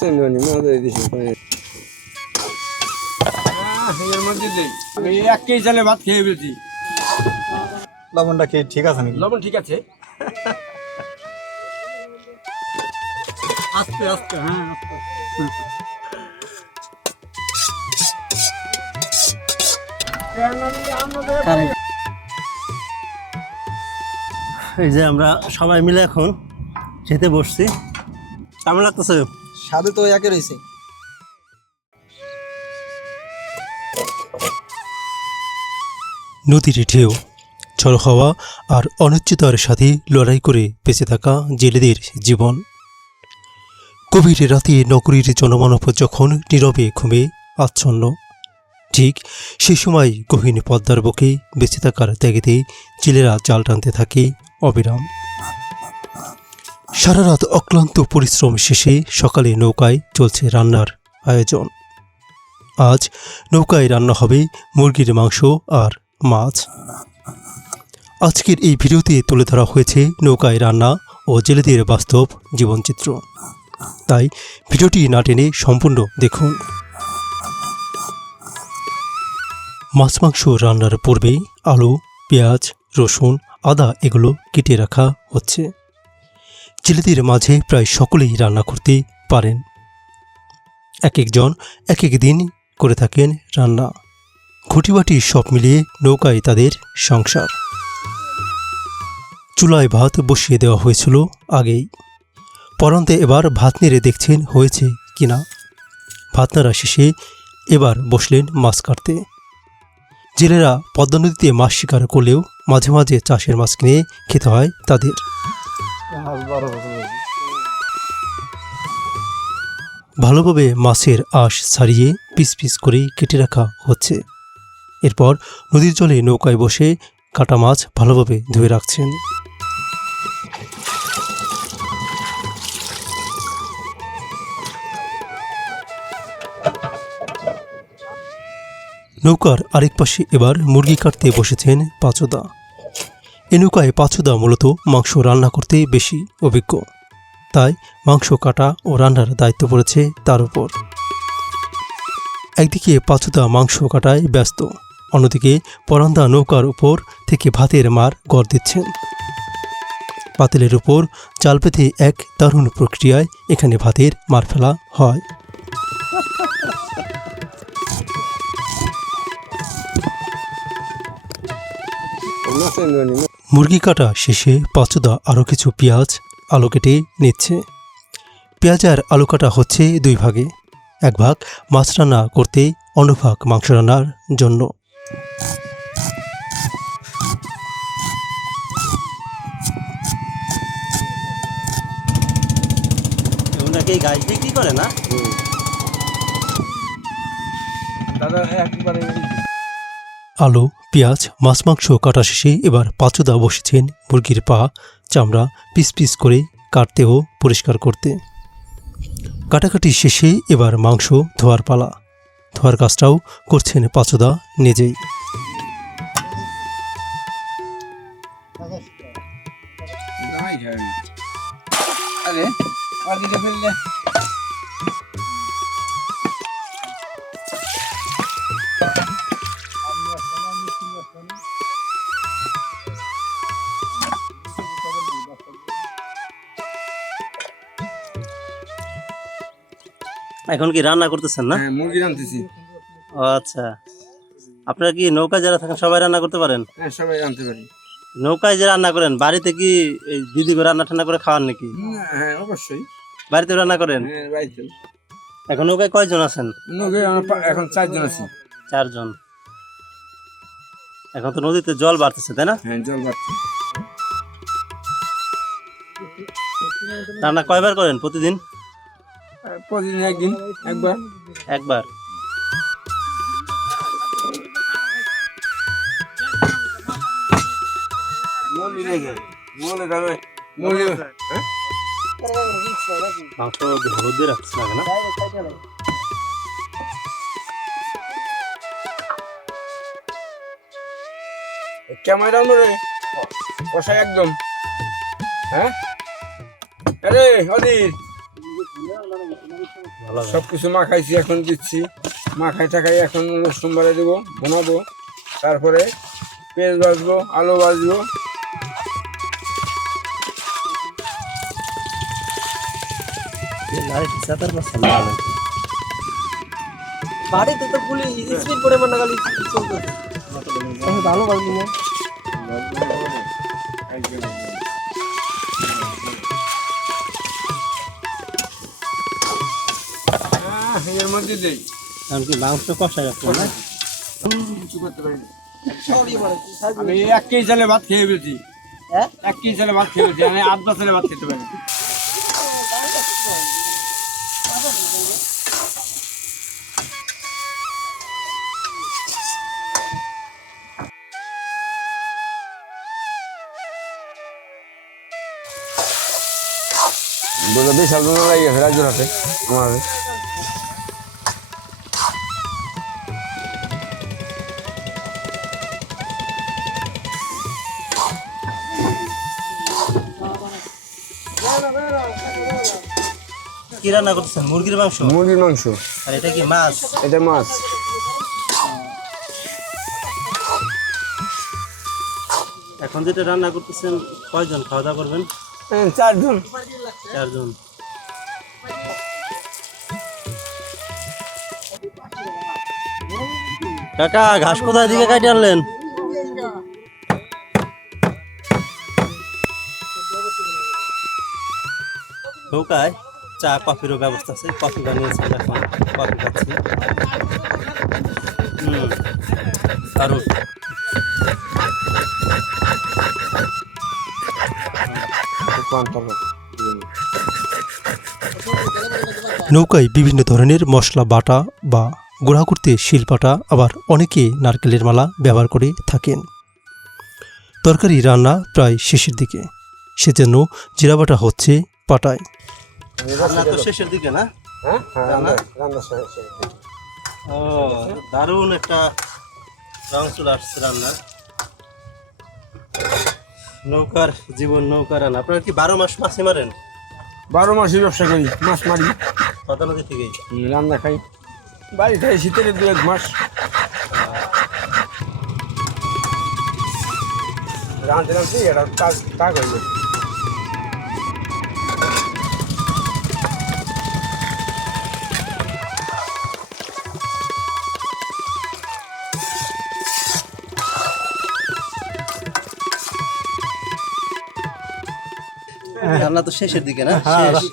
এক কেজি চালে ভাত খেয়ে ফেলছি। লবণটা কি ঠিক আছে নাকি? লবণ ঠিক আছে। আস্তে আস্তে, হ্যাঁ আস্তে। এই যে আমরা সবাই মিলে এখন খেতে বসছি। কেমন লাগতেছে? স্বাদে তো একই রয়েছে। নদীর ঢেউ, ঝড় হাওয়া আর অনিশ্চয়তার সাথে লড়াই করে বেঁচে থাকা জেলেদের জীবন। গভীর রাতে নগরীর জনমানব যখন নীরবে ঘুমে আচ্ছন্ন, ঠিক সে সময় গহীন পদ্মার বুকে বেঁচে থাকার ত্যাগেতে জেলেরা জাল টানতে থাকে অবিরাম। সারা রাত অক্লান্ত পরিশ্রম শেষে সকালে নৌকায় চলছে রান্নার আয়োজন। আজ নৌকায় রান্না হবে মুরগির মাংস আর মাছ। আজকের এই ভিডিওতে তুলে ধরা হয়েছে নৌকায় রান্না ও জেলেদের বাস্তব জীবনচিত্র। তাই ভিডিওটি না টেনে সম্পূর্ণ দেখুন। মাছ মাংস রান্নার পূর্বে আলু, পেঁয়াজ, রসুন, আদা এগুলো কেটে রাখা হচ্ছে। জেলেদের মাঝে প্রায় সকলেই রান্না করতে পারেন। এক একজন এক এক দিন করে থাকেন রান্না। খুঁটিবাটি সব মিলিয়ে নৌকায় তাদের সংসার। চুলায় ভাত বসিয়ে দেওয়া হয়েছিল আগেই। পরন্তে এবার ভাত নেড়ে দেখছেন হয়েছে কিনা। ভাত নাড়া শেষে এবার বসলেন মাছ কাটতে। জেলেরা পদ্মা নদীতে মাছ শিকার করলেও মাঝে মাঝে চাষের মাছ কিনে খেতে হয় তাদের। ভালোভাবে মাছের আঁশ ছাড়িয়ে পিস পিস করে কেটে রাখা হচ্ছে। এরপর নদীর জলে নৌকায় বসে কাটা মাছ ভালোভাবে ধুয়ে রাখছেন। নৌকার আরেক পাশে এবার মুরগি কাটতে বসেছেন পাঁচুদা। এ নৌকায় পাঁচুদা মূলত মাংস রান্না করতে বেশি অভিজ্ঞ, তাই মাংস কাটা ও রান্নার দায়িত্ব পড়েছে তার উপর। একদিকে পাঁচুদা মাংস কাটায় ব্যস্ত, অন্যদিকে পরান্দা নৌকার উপর থেকে ভাতের মার গড় দিচ্ছেন। পাতিলের উপর চাল পেতে এক দারুণ প্রক্রিয়ায় এখানে ভাতের মার ফেলা হয়। মুরগি কাটা শেষে পাঁচুদা আরও কিছু পেঁয়াজ, আলু কেটে নিচ্ছে। পেঁয়াজ আর আলু কাটা হচ্ছে দুই ভাগে, এক ভাগ মাছ রান্না করতে, অন্য ভাগ মাংস রান্নার জন্য। গাছ বিক্রি করে না দাদা একবারে। আলু, পেঁয়াজ, মাছ মাংস কাটা শেষে এবার পাঁচুদা বসেছেন মুরগির পা, চামড়া পিস পিস করে কাটতে ও পরিষ্কার করতে। কাটাকাটি শেষে এবার মাংস ধোয়ার পালা। ধোয়ার কাজটাও করছেন পাঁচুদা নিজেই। এখন কি রান্না করতেছেন না? হ্যাঁ, মুরগি রাঁধতেছি। ও আচ্ছা, আপনারা কি নৌকায় যারা থাকেন সবাই রান্না করতে পারেন? হ্যাঁ, সবাই রাঁধতে পারি। নৌকায় যে রান্না করেন, বাড়িতে কি এই দিদি করে রান্না ঠান্না করে খাওয়ান নাকি? হ্যাঁ, অবশ্যই বাড়িতে রান্না করেন? হ্যাঁ, বাড়িতে। এখন নৌকায় কয়জন আছেন? নৌকায় আমরা এখন 4 জন আছি। 4 জন। এখন তো নদীতে জল বাড়তেছে, তাই না? হ্যাঁ, জল বাড়ছে। রান্না কয়বার করেন প্রতিদিন? প্রতিদিন একদিন, একবার। একবার। মাংস হলুদ দিয়ে রাখতে লাগে না? ক্যামেরা ধরে বসা একদম। হ্যাঁ, আরে অধীর ভালো হবে। সবকিছু মাখাইছি, এখন দিচ্ছি। মাখাই টাকাই এখন রসুন বাড়ি দেবো, বানাবো। তারপরে পেঁয়াজ ভাজবো, আলু ভাজবো। আরে সাতার পাঁচ ভালো হবে। বাড়িতে তো পুলি স্পিড করে মনে গেল চলতে ভালো বাজলি না এর মধ্যে দেই, কারণ কি মাংস কষা রাখবো না। কিছু করতে পারি না। সরি বলে আমি 1 কেজি চালে ভাত খেয়ে ফেলছি। হ্যাঁ 1 কেজি চালে ভাত খেয়ে ফেলছি, আমি 8-10 চালে ভাত খেতে পারি না। বোঝা বিশাল দোনো লাগে গেছে রাজ্যের হাতে আমার। কি রান্না করতেছেন? মুরগির মাংস। মুরগির মাংস, আর এটা কি মাছ? এটা মাছ। এখন যেটা রান্না করতেছেন কয়জন খাওয়া দাওয়া করবেন? 4 জন। 4 জন। কাকা ঘাস কোথায় দিকে কাটে আনলেন? নৌকায় চা কফিরও ব্যবস্থা আছে, কফি বানিয়েছি, এখন কফি খাচ্ছি। দারুণ। নৌকায় বিভিন্ন ধরনের মশলা বাটা বা গুঁড়া করতে শিলপাটা, আবার অনেকে নারকেলের মালা ব্যবহার করে থাকেন। তরকারি রান্না প্রায় শেষের দিকে, সেজন্য জিরা বাটা হচ্ছে পাটায়। রান্না তো শেষের দিকে না? হ্যাঁ রান্না? রান্না শেষ। ও দারুণ একটা রং চলে আসছে রান্নার। নৌকার জীবন, নৌকা রান্না। আপনারা কি 12 মাস মাছই মারেন? 12 মাসই ব্যবসা করি, মাছ মারি, কত নদী থেকেই? রান্না খাই। বাড়িতে শীতের 2-1 মাস রাঁধতে রাঁধতে এটা তাক হয়ে যায়। রান্না তো শেষের দিকে না? হ্যাঁ, শেষ।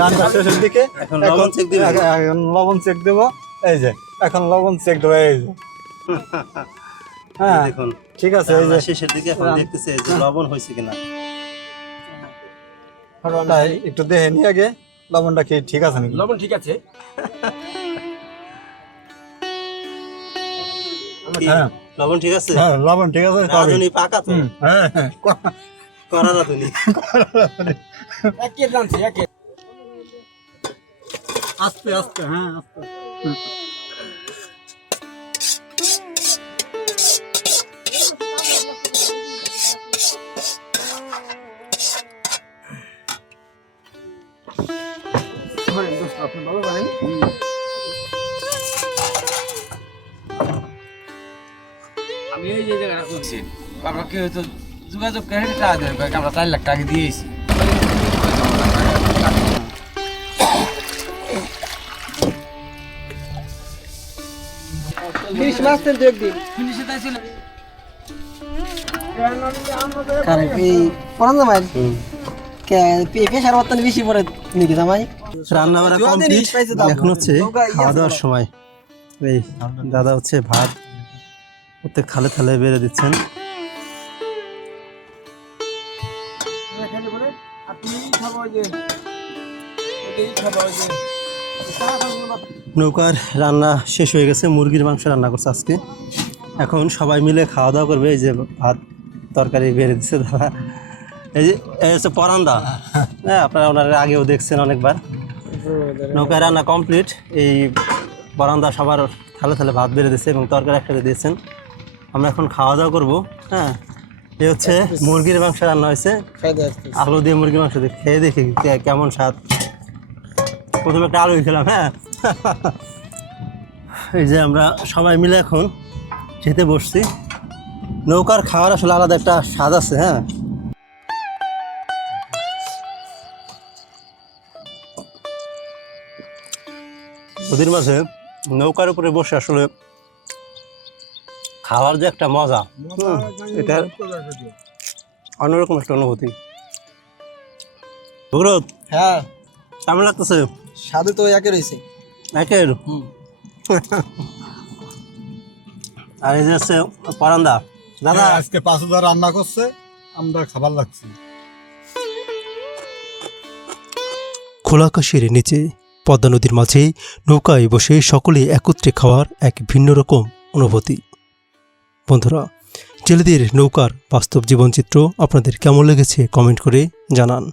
রান্না শেষের দিকে। এখন লবণ চেক দিবেন? এখন লবণ চেক দেবো। এই যে এখন লবণ চেক দেবো। এই যে হ্যাঁ দেখুন ঠিক আছে। এই রান্না যে শেষের দিকে, এখন দেখতেছে এই যে লবণ হয়েছে কিনা। তাই একটু দেখে নি আগে লবণটা কি ঠিক আছে নাকি। লবণ ঠিক আছে। কি? হ্যাঁ। লবণ ঠিক আছে? হ্যাঁ লবণ ঠিক আছে। রাঁধুনি পাকা তো, হ্যাঁ হ্যাঁ করা রাঁধুনি। একে রাঁধছি, একে। আস্তে আস্তে। হ্যাঁ আস্তে। আপনি ভালো করেন। আমি এই যে জায়গাটা করছি, আমরা কি হয়তো যোগাযোগ করে টাকা দেবে, আমরা 4 লাখ টাকা দিয়েছি। রান্না বাড়া কমপ্লিট, এখন হচ্ছে খাওয়া দাওয়ার সময়। এই দাদা হচ্ছে ভাত প্রত্যেক থালে থালে বেড়ে দিচ্ছেন। নৌকার রান্না শেষ হয়ে গেছে, মুরগির মাংস রান্না করছে আজকে। এখন সবাই মিলে খাওয়া দাওয়া করবে। এই যে ভাত তরকারি বেড়ে দিচ্ছে দাদা। এই যে এই হচ্ছে পরান্দা। হ্যাঁ, আপনারা ওনারা আগেও দেখছেন অনেকবার। নৌকায় রান্না কমপ্লিট। এই পরান্দা সবার থালে থালে ভাত বেড়ে দিচ্ছে এবং তরকারি একসাথে দিয়েছেন। আমরা এখন খাওয়া দাওয়া করবো। হ্যাঁ, এই হচ্ছে মুরগির মাংস রান্না হয়েছে, আলু দিয়ে মুরগির মাংস দিয়ে। খেয়ে দেখি কেমন স্বাদ। প্রথমে একটা আলু খেলাম। হ্যাঁ, এই যে আমরা সবাই মিলে এখন খেতে বসছি। নৌকার খাওয়ার আসলে আলাদা একটা স্বাদ আছে। হ্যাঁ, নদীর মাঝে নৌকার উপরে বসে আসলে খাওয়ার যে একটা মজা, এটা অন্যরকম একটা অনুভূতি। ভগরত, হ্যাঁ, কেমন লাগতেছে? স্বাদে তো একে রয়েছে। একের আর এই যে হচ্ছে পরান্দা দাদা। আজকে 5,000 রান্না করছে, আমরা খাবার লাগছি। খোলা আকাশের নিচে পদ্মা নদীর মাঝে নৌকায় বসে সকলে একত্রে খাওয়ার এক ভিন্ন রকম অনুভূতি। বন্ধুরা, জেলেদের নৌকার বাস্তব জীবনচিত্র আপনাদের কেমন লেগেছে কমেন্ট করে জানান।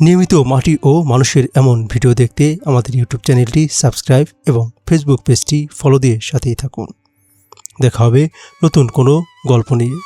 নিয়মিত মাটি ও মানুষের এমন ভিডিও দেখতে আমাদের ইউটিউব চ্যানেলটি সাবস্ক্রাইব এবং ফেসবুক পেজটি ফলো দিয়ে সাথেই থাকুন। দেখা হবে নতুন কোনো গল্প নিয়ে।